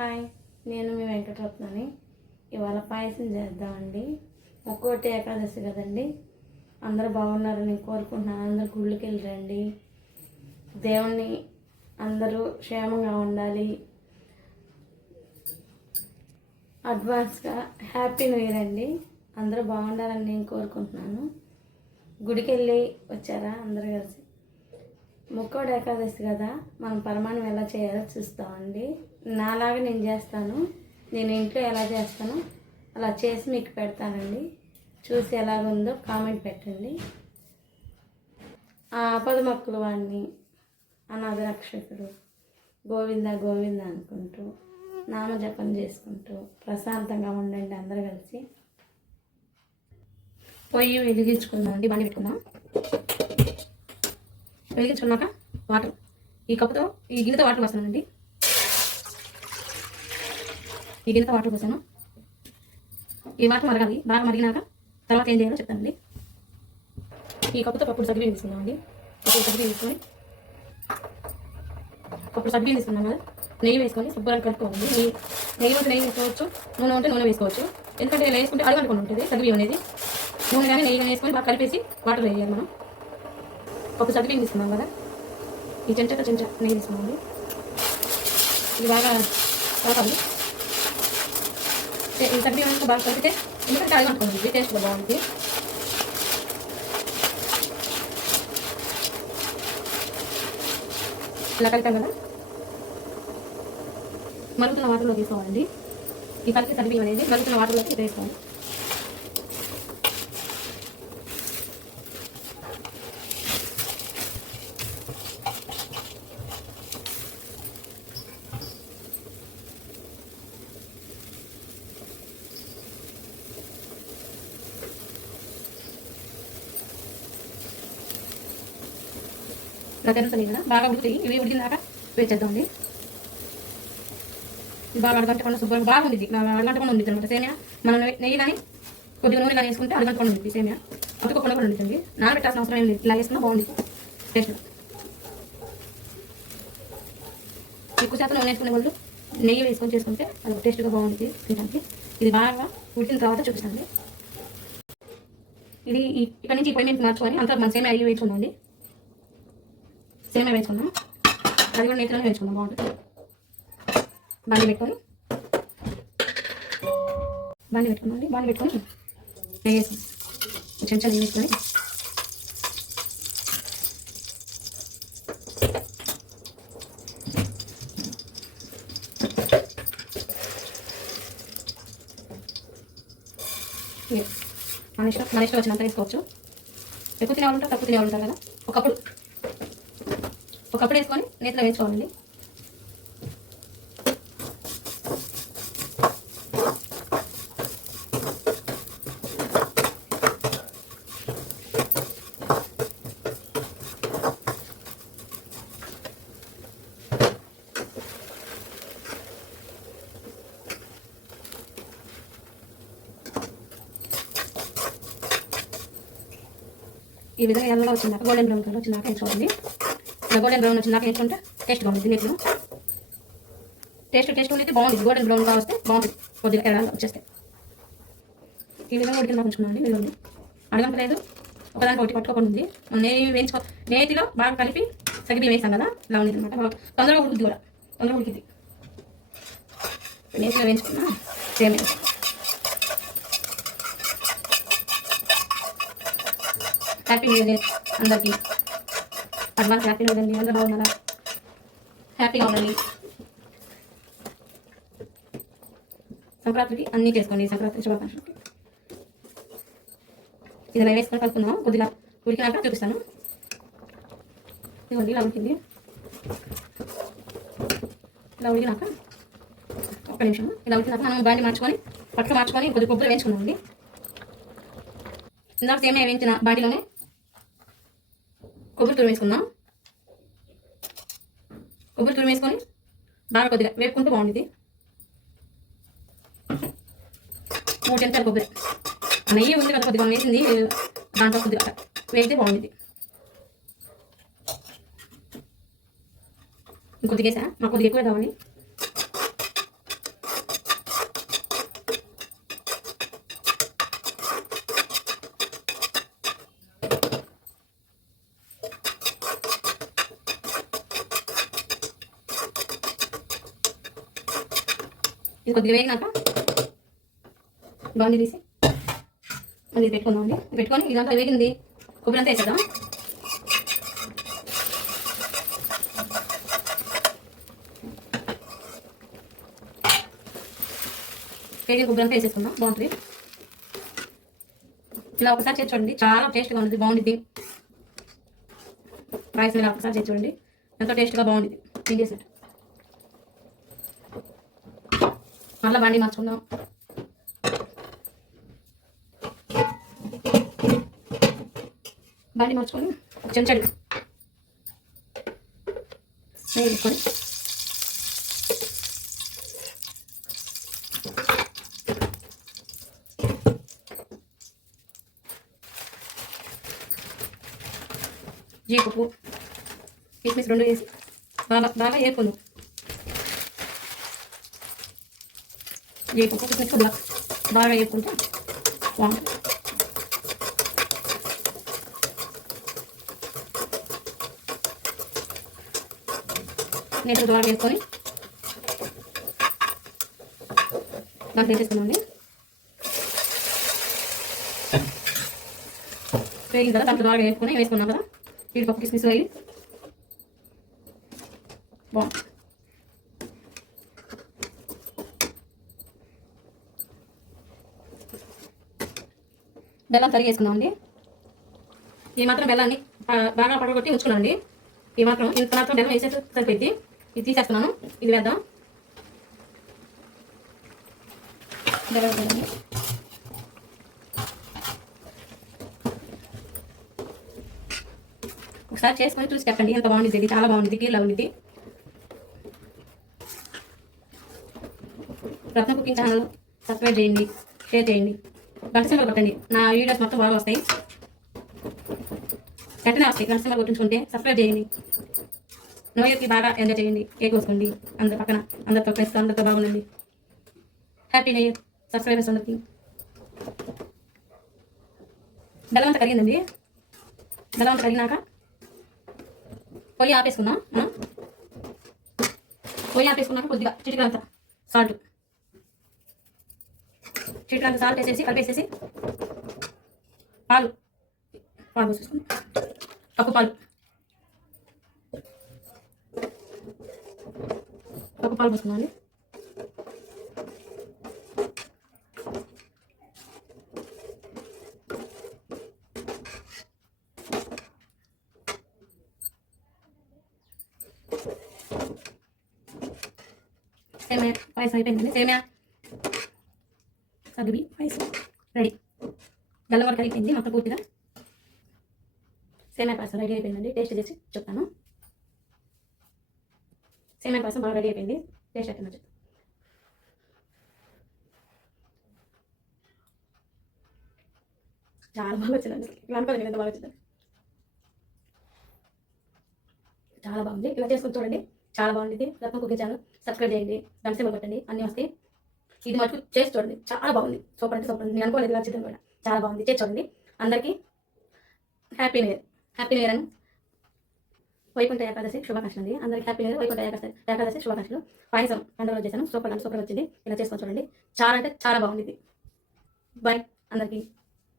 Hi, నేను మీ వెంకటరత్నని. ఇవాళ పాయసం చేద్దామండి. ఒక్కోటి ఏకాదశి కదండి. అందరూ బాగున్నారని కోరుకుంటున్నాను. అందరూ గుళ్ళకి వెళ్ళరండి. దేవుణ్ణి అందరూ క్షేమంగా ఉండాలి. అడ్వాన్స్గా హ్యాపీ న్యూ ఇయర్ అండి. అందరూ బాగుండాలని నేను కోరుకుంటున్నాను. గుడికి వెళ్ళి వచ్చారా అందరూ కలిసి? ముక్కోటి ఏకాదశి కదా, మనం పరమాన్నం ఎలా చేయాలో చూస్తామండి. నాలాగా నేను చేస్తాను. నేను ఇంట్లో ఎలా చేస్తానో అలా చేసి మీకు పెడతానండి. చూసి ఎలాగుందో కామెంట్ పెట్టండి. ఆ ఆపద మొక్కలు వాడిని అనాథ రక్షకుడు గోవింద గోవింద అనుకుంటూ నామజపం చేసుకుంటూ ప్రశాంతంగా ఉండండి అందరూ కలిసి. పొయ్యి వెలిగించుకుందామండి. బండి పెట్టుకుందాం. వెలిగించుకున్నాక వాటర్, ఈ కప్పుతో ఈ గిన్నెతో వాటర్ పోస్తానండి. ఈ గిన్నెతో వాటర్ పోసాను. ఈ వాటర్ మరగాలి. బాగా మరిగినాక తర్వాత ఏం చేయాలో చెప్తానండి. ఈ కప్పుతో కప్పుడు సగ్గుబియ్యం తీసుకున్నామండి. కప్పుడు సగ్గుబియ్యం తీసుకొని కప్పుడు సగ్గుబియ్యం తీసుకున్నాం కదా, నెయ్యి వేసుకొని శుభ్రంగా కలుపుకోవాలి. నెయ్యి ఉంటే నెయ్యి వేసుకోవచ్చు, నూనె ఉంటే నూనె వేసుకోవచ్చు. ఎందుకంటే ఇలా వేసుకుంటే అడగనుకొని ఉంటుంది సగ్గుబియ్యం అనేది. నూనె కానీ నెయ్యి కానీ వేసుకొని బాగా కలిపేసి వాటర్ వేయాలి. మనం కప్పు సగ్గుబియ్యం తీసుకున్నాం కదా, ఈ చెంచా నెయ్యి తీసుకున్నామండి. ఇది బాగా కలపాలి. ఈ సగ్గుబియ్యం బాగా కలిపితే ఎందుకంటే అడగనుకోండి, టేస్ట్గా బాగుంటుంది. ఇలా కలిపాం కదా, మరుగుతున్న వాటర్లో తీసుకోవాలండి. ఈ కలిపి సగ్గుబియ్యం అనేది మరుగుతున్న వాటర్లోకి వేసుకోవాలి. ఇలా తెలుస్తుంది కదా, బాగా ఉడుకుతాయి. ఇవి ఉడికినాక వేసేద్దామండి. బాగా అడగంటకుండా శుభ్రంగా బాగుంది. అడగంటకుండా ఉంది అనమాట సేమియా. మనం నెయ్యి కానీ కొద్దిగా నూనె కానీ వేసుకుంటే అడగంటకుండా ఉంది సేమియా. అతుకోకుండా కూడా ఉంటుంది. నానబెట్టాల్సిన అవసరం ఏం లేదు. ఇలా వేసుకున్నా బాగుంది టేస్ట్. ఎక్కువ శాతం నూనె వేసుకునే వాళ్ళు నెయ్యి వేసుకొని చేసుకుంటే అది టేస్ట్గా బాగుంటుంది తినడానికి. ఇది బాగా ఉడికిన తర్వాత చూపిస్తాండి. ఇది ఇక్కడ నుంచి పొయ్యి మీద మార్చుకొని అంతా మన సేమియా అయ్యి వేసుకుందామండి. సేమియా వేసుకుందాం, అది కూడా నేతిలోనే వేసుకుందాం. బాగుంటుంది. బండి పెట్టుకొని నెయ్యి వేసుకుందాం. చెంచా నెయ్యి వేసుకొని మన ఇష్టం వచ్చినంత వేసుకోవచ్చు. ఎక్కువ తినే వాళ్ళు ఉంటారు, తక్కువ తినే వాళ్ళు ఉంటారు కదా. ఒకప్పుడు వేసుకొని నేతిలో వేసుకోవాలండి. ఈ విధంగా ఎల్లగా వచ్చిందాక గోల్డెన్ బ్రౌన్ కలర్ వచ్చిందాక వేసుకోవాలి. ఇలా గోల్డెన్ బ్రౌన్ వచ్చిందాక వేసుకుంటే టేస్ట్ బాగుంటుంది. నేతిలో టేస్ట్ ఉండేది బాగుంటుంది. గోల్డెన్ బ్రౌన్గా వస్తే బాగుంటుంది. కొద్దిగా ఎర్రగా వచ్చేస్తే ఈ విధంగా ఉడికిన ఉంచుకున్నామండి. వెల్లుల్లి అడగలేదు, ఒకదానికి ఒకటి పట్టుకోకుండా ఉంది. నేతిలో బాగా కలిపి సగ్గుబియ్యం వేసాం కదా, ఇలా ఉంది అనమాట. తొందరగా ఉడుకుద్ది కూడా, తొందరగా ఉడికిద్ది. నేతిలో వేయించుకున్నా సేమియా. హ్యాపీ న్యూ ఇయర్ అందరికీ. అడ్వాన్స్ హ్యాపీ న్యూ ఇయర్ అండి. అందరూ బాగున్నారా? హ్యాపీగా ఉండండి. సంక్రాంతికి అన్నీ చేసుకోండి. సంక్రాంతి శుభాకాంక్షలు. ఇది నేను వేసుకొని కలుపుకుందాం. కొద్దిగా ఉడికినాక చూపిస్తాను. ఇదిగోండి ఇలా ఉడికింది. ఇలా ఉడికినాక ఒక్క నిమిషం. ఇలా ఉడికినాక మనం బాండి మార్చుకొని కొద్దిగా కొబ్బరి వేయించుకున్నామండి. ఇందాక సేమియా వేయించిన బాండిలోనే కొబ్బరి తురుము వేసుకుందాం. కొబ్బరి తురుము వేసుకొని బాగా కొద్దిగా వేపుకుంటూ బాగుంటుంది. 3 చెంచాలు కొబ్బరి. నెయ్యి ఉంది కదా, కొద్దిగా వేసింది దాంట్లో కొద్దిగా వేస్తే బాగుంటుంది. ఇంకొద్దిగా వేసా, మాకు కొద్దిగా ఎక్కువ కావాలి. ఇది కొద్దిగా వేగినాక బాండి తీసి మళ్ళీ పెట్టుకుందామండి. పెట్టుకొని ఇదంతా వేగింది కొబ్బరి అంతా వేసేద్దాం. వేగిన కొబ్బరి అంతా వేసేసుకుందాం. బాగుంటుంది. ఇలా ఒకసారి చేసి చూడండి, చాలా టేస్ట్గా ఉంటుంది, బాగుంటుంది. రైస్ ఇలా ఒకసారి చేసి చూడండి, ఎంతో టేస్ట్గా బాగుంటుంది. తినేసినట్టు మళ్ళీ బండి మార్చుకుందాం. బండి మార్చుకొని చెంచడు నెయ్యి వేసుకొని జీడిపప్పు కిస్మిస్ రెండు వేసి బాగా వేపుకుందాం. జీడిపప్పు కిస్మిస్ బాగా వేపుకుంటే బాగుంటుంది. నీటికి బాగా వేసుకొని దాంట్లో వేసేసుకున్నామండి. వేగిన కదా దాంట్లో బాగా వేసుకున్నాం కదా జీడిపప్పు కిస్మిస్ వేయి బాగుంది. బెల్లం తరిగి వేసుకున్నామండి. ఈ మాత్రం బెల్లాన్ని బాగా పడగొట్టి ఉంచుకున్నామండి. ఈ మాత్రం ఇంత మాత్రం బెల్లం వేసేసి సరిపోయింది. ఇది తీసేస్తున్నాను. ఇది వేద్దాం. బెల్లం వేద్దాం. ఒకసారి చేసుకొని చూసి చెప్పండి ఎంత బాగుంటుంది. ఇది చాలా బాగుంటుంది, టీలా ఉంది. రత్న కుకింగ్ ఛానల్ సబ్స్క్రైబ్ చేయండి, షేర్ చేయండి, గంట సింబల్ కొట్టండి. నా వీడియోస్ మొత్తం బాగా వస్తాయి, వెంటనే వస్తాయి. గంట సింబల్ కొట్టించుకుంటే సబ్స్క్రైబ్ చేయండి. న్యూ ఇయర్కి బాగా ఎంజాయ్ చేయండి, కేక్ కోసుకోండి, అందరి పక్కన అందరితో ఫ్రెండ్స్తో అందరితో బాగుండండి. హ్యాపీ న్యూ ఇయర్ సబ్స్క్రైబర్స్ అందరికి. బెల్లం అంతా కరిగిందండి. బెల్లం అంతా కరిగినాక పొయ్యి ఆపేసుకున్నాం. పొయ్యి ఆపేసుకున్నాక కొద్దిగా చిటికలంత సాల్ట్ వేసేసి కలిపేసేసి పాలు పోసేసుకున్నాం. కప్పు పాలు పోసుకున్నాం. సేమియా పాయసం అయిపోయిందండి. సేమియా సగ్గుబి పాయసం రెడీ. బెల్లం వరకు అయిపోయింది మొత్తం పూర్తిగా. సేమియా పాయసం రెడీ అయిపోయిందండి. టేస్ట్ చేసి చెప్తాను. సేమియా పాయసం బాగా రెడీ అయిపోయింది. టేస్ట్ అయిపోయింది చెప్తాను. చాలా బాగా వచ్చిందండి. ఇలా అనుకోలేదు ఎంత బాగా వచ్చింది. చాలా బాగుంది. ఇలా చేసుకొని చూడండి, చాలా బాగుంది. రత్న కుకింగ్ ఛానల్ సబ్స్క్రైబ్ చేయండి, గంట సింబల్ కొట్టండి, అన్నీ వస్తాయి. ఇది మటుకు చేసి చూడండి, చాలా బాగుంది. సూపర్ అంటే సూపర్. నేను అనుకోలేదు ఇలా వచ్చింది కూడా. చాలా బాగుంది. చేసి చూడండి. అందరికీ happy new year. Happy new year అని వైకుంఠ ఏకాదశి శుభాకాంక్షలు అండి. అందరికీ happy new year, Vaikuntha Ekadashi శుభాకాంక్షలు. పాయసం పండుగలో చేశాను, సూపర్ అంటే సూపర్ వచ్చింది. ఇలా చేసుకొని చూడండి, చాలా అంటే చాలా బాగుంది. బాయ్ అందరికీ.